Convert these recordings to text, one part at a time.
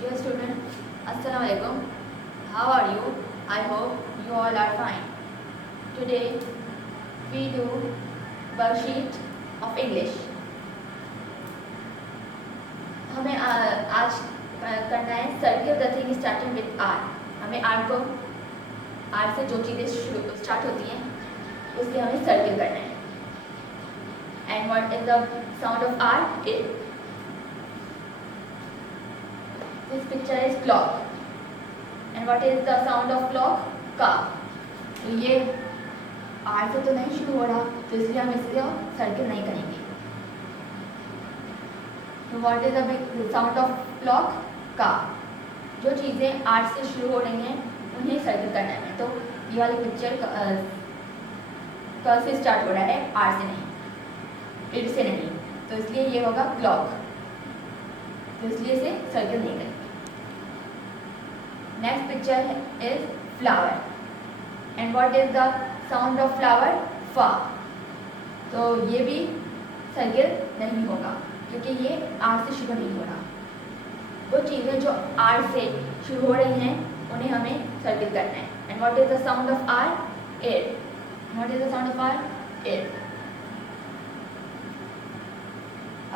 Dear student, Assalamu alaikum. How are you? I hope you all are fine. Today we do worksheet of English. हमें आज करना है circle the thing starting with R. हमें R से जो चीज़ें start होती हैं उससे हमें सर्किल करना है. And what is the sound of R? It. This picture is clock. And what is the sound of clock? का. तो ये R से तो नहीं शुरू हो रहा, तो इसलिए हम इससे सर्किल नहीं करेंगे. तो what is the sound of clock? का. जो चीज़ें R से शुरू हो रही हैं उन्हें सर्किल करना है. तो ये वाली पिक्चर क से स्टार्ट हो रहा है, R से नहीं, इट से नहीं, तो इसलिए ये होगा क्लॉक. तो इसलिए इसे सर्किल नहीं करेंगे. Next picture is flower. And what is the sound of flower? फा. तो ये भी सर्किल नहीं होगा क्योंकि ये आर से शुरू नहीं हो रहा. वो चीज़ें जो आर से शुरू हो रही हैं उन्हें हमें सर्किल करना है. And what is the sound of R? Air. What is the sound of R? Air.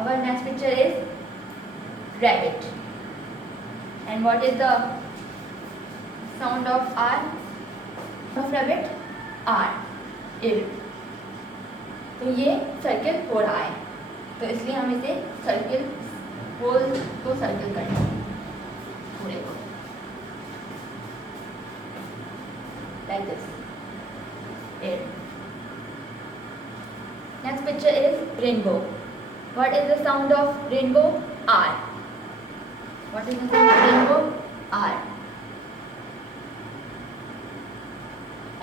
Our next picture is rabbit. And what is the sound of R? Of rabbit? R. Ir. तो ये circle हो रहा है, तो इसलिए हम इसे circle whole को सर्किल करेंगे पूरे को, like this. Ir. Next picture is rainbow. What is the sound of rainbow? R. What is the sound of rainbow? R.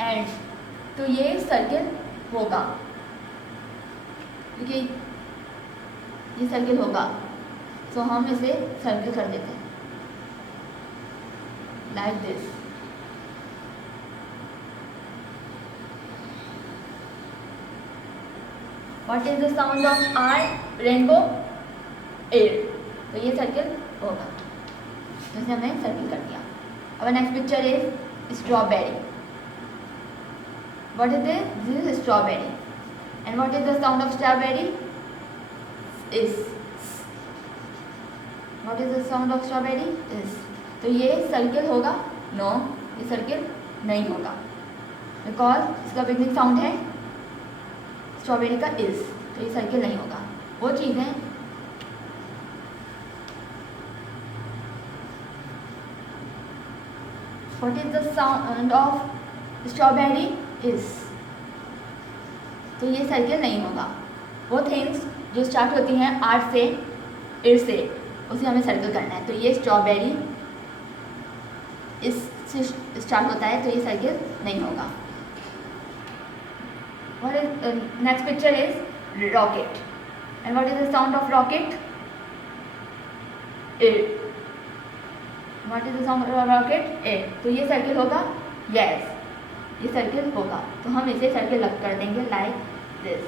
And तो ये सर्किल होगा क्योंकि ये सर्किल होगा, तो हम इसे सर्किल कर देते हैं like this. What is the sound of R? Rainbow. Air. तो ये सर्किल होगा, जैसे हमने सर्किल कर दिया. Our next picture is strawberry. What is this? This is strawberry. And what is the sound of strawberry? Is. What is the sound of strawberry? Is. तो ये circle होगा? No, ये सर्किल नहीं होगा because इसका beginning sound है strawberry का is, तो ये सर्किल नहीं होगा. वो चीज़ें what is the sound of strawberry? Is. तो ये सर्किल नहीं होगा. वो थिंग्स जो स्टार्ट होती हैं आर से, इर से, उसे हमें सर्किल करना है. तो ये स्ट्रॉबेरी इस से स्टार्ट होता है, तो ये सर्किल नहीं होगा. What is next picture is rocket. And what is the sound of rocket? It. What is the sound of rocket? It. तो ये सर्किल होगा? Yes, ये सर्किल होगा. तो हम इसे सर्किल कर देंगे like this.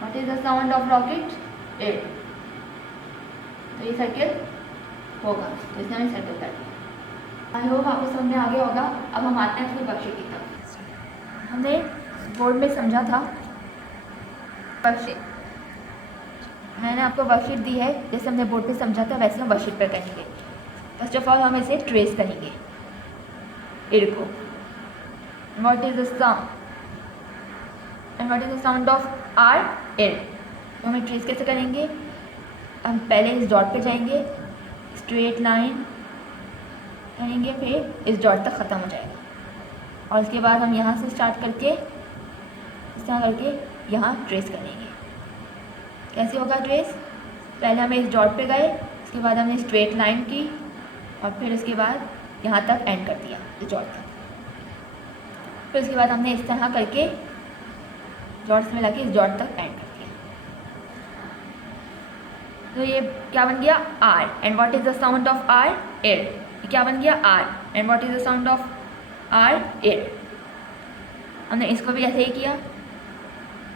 What is the sound of rocket? It. तो ये सर्किल होगा, तो इसे हमें सर्किल कर दिया. आई होप आपको समझ में आ गया होगा. अब हम आते हैं फिर वर्कशीट की तरफ. हमने बोर्ड में समझा था वर्कशीट. मैंने आपको वर्कशीट दी है, जैसे हमने बोर्ड पे समझा था वैसे हम वर्कशीट पर करेंगे. फर्स्ट ऑफ ऑल हम इसे ट्रेस करेंगे इर को. What is the sound? And what is the sound of R? इर. तो हमें ट्रेस कैसे करेंगे? हम पहले इस डॉट पे जाएंगे, स्ट्रेट लाइन करेंगे, फिर इस डॉट तक ख़त्म हो जाएगा, और उसके बाद हम यहाँ से स्टार्ट करके इस तरह करके यहाँ ट्रेस करेंगे. कैसे होगा ट्रेस? पहले हमें इस डॉट पे गए, उसके बाद हमने स्ट्रेट लाइन की, और फिर उसके बाद यहाँ तक एंड कर दिया इस डॉट तक. फिर उसके बाद हमने इस तरह करके डॉट्स में लगे इस डॉट तक एंड कर दिया. तो ये क्या बन गया? R. And what is the sound of R? Air. क्या बन गया? R. And what is the sound of R? Air. हमने इसको भी ऐसे ही किया,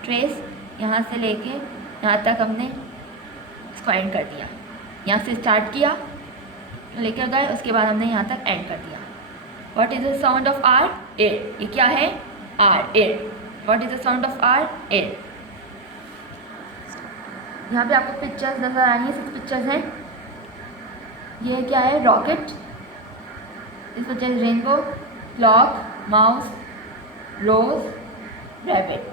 ट्रेस यहाँ से लेके यहाँ तक हमने इसको एंड कर दिया। यहाँ से स्टार्ट किया, लेकर गए, उसके बाद हमने यहाँ तक एंड कर दिया। What is the sound of R? Air. ये क्या है? R, air. What is the sound of R? Air. यहाँ पे आपको पिक्चर्स नजर आ रही हैं, 6 पिक्चर्स हैं। ये क्या है? रॉकेट, इस पिक्चर रेनबो, क्लॉक, माउस, रोज, रैबिट।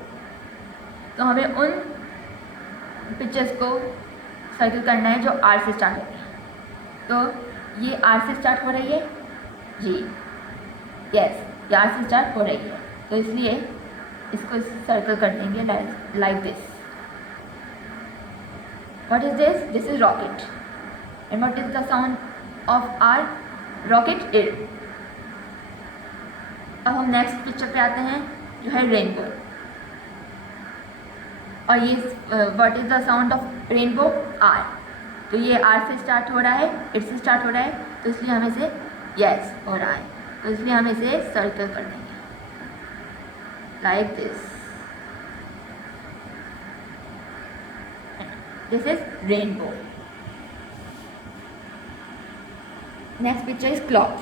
तो हमें उन पिक्चर्स को सर्कल करना है जो आर से स्टार्ट होती हैं। तो ये आर से स्टार्ट हो रही है जी, यस, ये आर से स्टार्ट हो रही है, तो इसलिए इसको सर्कल कर देंगे like this. What is this? This is rocket. And what is the sound of R? Rocket, air. अब हम नेक्स्ट पिक्चर पे आते हैं जो है रेनबो। और ये what is the sound of rainbow? R. तो ये आर से स्टार्ट हो रहा है, इट से स्टार्ट हो रहा है, तो इसलिए हम इसे यस हो रहा है, तो इसलिए हम इसे सर्कल कर देंगे like this. This is rainbow. Next picture is clock.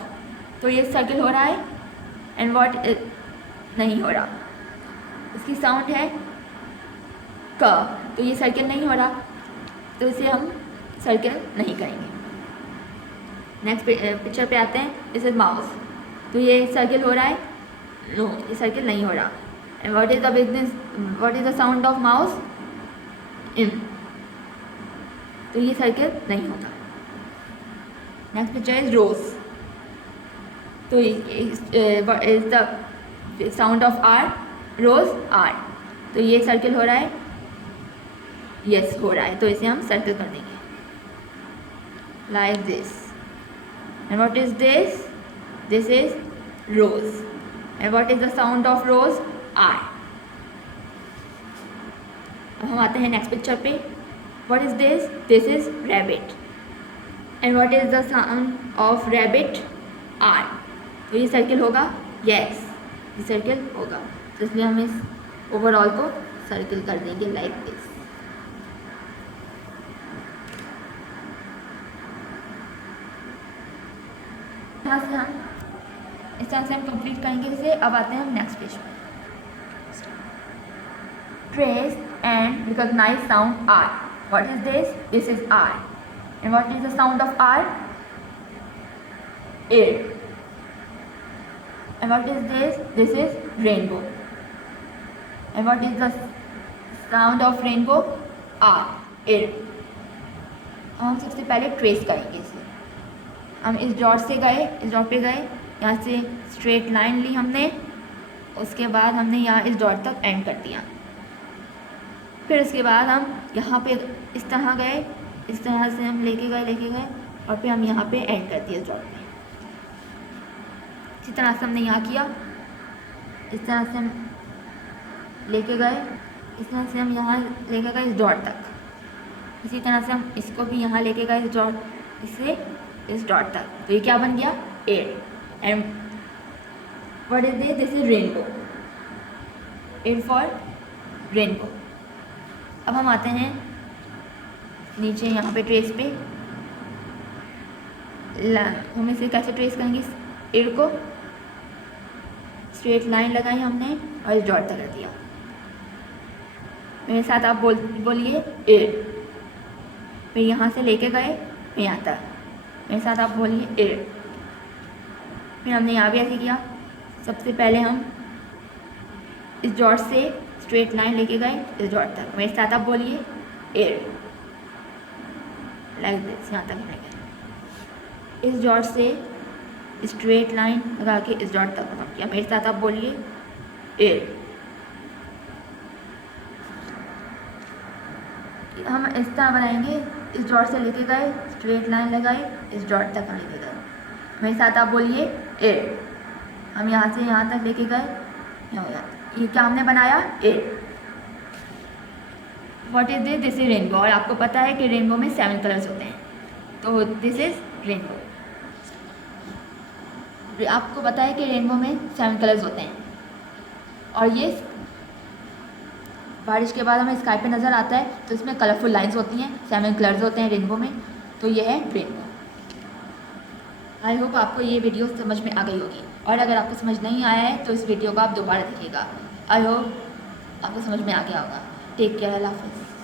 तो ये सर्कल हो रहा है एंड व्हाट नहीं हो रहा, इसकी साउंड है क, तो ये सर्कल नहीं हो रहा, तो इसे हम सर्कल नहीं करेंगे। नेक्स्ट पिक्चर पे आते हैं, दिस इज माउस। तो ये सर्कल हो रहा है, नो, ये सर्कल नहीं हो रहा। And what is the business, what is the sound of mouse? इन, तो ये सर्कल नहीं होता। Next picture is rose. तो is the sound of R? Rose, R. तो ये सर्कल हो रहा है, यस हो रहा है, तो इसे हम सर्कल कर देंगे like this. And what is this? This is rose. And what is the sound of rose? R. अब हम आते हैं नेक्स्ट पिक्चर पे। What is this? This is rabbit. And what is the sound of rabbit? R. तो ये circle होगा, yes, ये circle होगा, तो इसलिए हम इस ओवरऑल को सर्कल कर देंगे लाइक दिस। यहाँ से हम इस तरह से हम कंप्लीट करेंगे इसे। अब आते हैं हम नेक्स्ट पेज पे। Trace and recognise sound R. What is this? This is R. And what is the sound of R? Air. And what is this? This is rainbow. And what is the sound of rainbow? R, air. हम सबसे पहले trace करेंगे इसे। हम इस dot से गए, इस डॉट पे गए, यहाँ से स्ट्रेट लाइन ली हमने, उसके बाद हमने यहाँ इस डॉट तक एंड कर दिया। फिर उसके बाद हम यहाँ पे इस तरह गए, इस तरह से हम लेके गए और फिर हम यहाँ पे एंड कर दिया इस डॉट पे। इसी तरह से हमने यहाँ किया, इस तरह से हम लेके गए, इस तरह से हम यहाँ लेके गए इस डॉट तक। इसी तरह से हम इसको भी यहाँ लेके गए इस डॉट, इससे इस डॉट तक। तो ये क्या बन गया? Air. And what is this? This is rainbow. Air for rainbow. अब हम आते हैं नीचे यहाँ पे ट्रेस पे। हम इसे कैसे ट्रेस करेंगे? एयर को स्ट्रेट लाइन लगाई हमने और इस डॉट तक कर दिया। मेरे साथ आप बोलिए एयर। फिर यहाँ से लेके गए फिर यहाँ तक, मेरे साथ आप बोलिए एयर। फिर हमने यहाँ भी ऐसे किया। सबसे पहले हम इस डॉट से स्ट्रेट लाइन लेके गए इस डॉट तक, मेरे साथ आप बोलिए एयर लाइक दिस। यहाँ तक हमने गए, इस डॉट से स्ट्रेट लाइन लगा के इस डॉट तक खत्म किया, मेरे साथ आप बोलिए एयर। हम इस तरह बनाएंगे, इस डॉट से लेके गए, स्ट्रेट लाइन लगाए, इस डॉट तक हम लेके गए, मेरे साथ आप बोलिए एयर। हम यहाँ से यहाँ तक लेके गए, ये क्या हमने बनाया? Air. What is this? This is rainbow. और आपको पता है कि रेनबो में 7 कलर्स होते हैं, तो दिस इज रेनबो। आपको पता है कि रेनबो में 7 कलर्स होते हैं और ये बारिश के बाद हमें स्काई पे नज़र आता है तो इसमें कलरफुल लाइंस होती हैं, 7 कलर्स होते हैं रेनबो में, तो ये है रेनबो। आई होप आपको ये वीडियो समझ में आ गई होगी, और अगर आपको समझ नहीं आया है तो इस वीडियो को आप दोबारा देखिएगा। आई होप आपको समझ में आ गया होगा। टेक केयर, अल्लाह हाफिज़।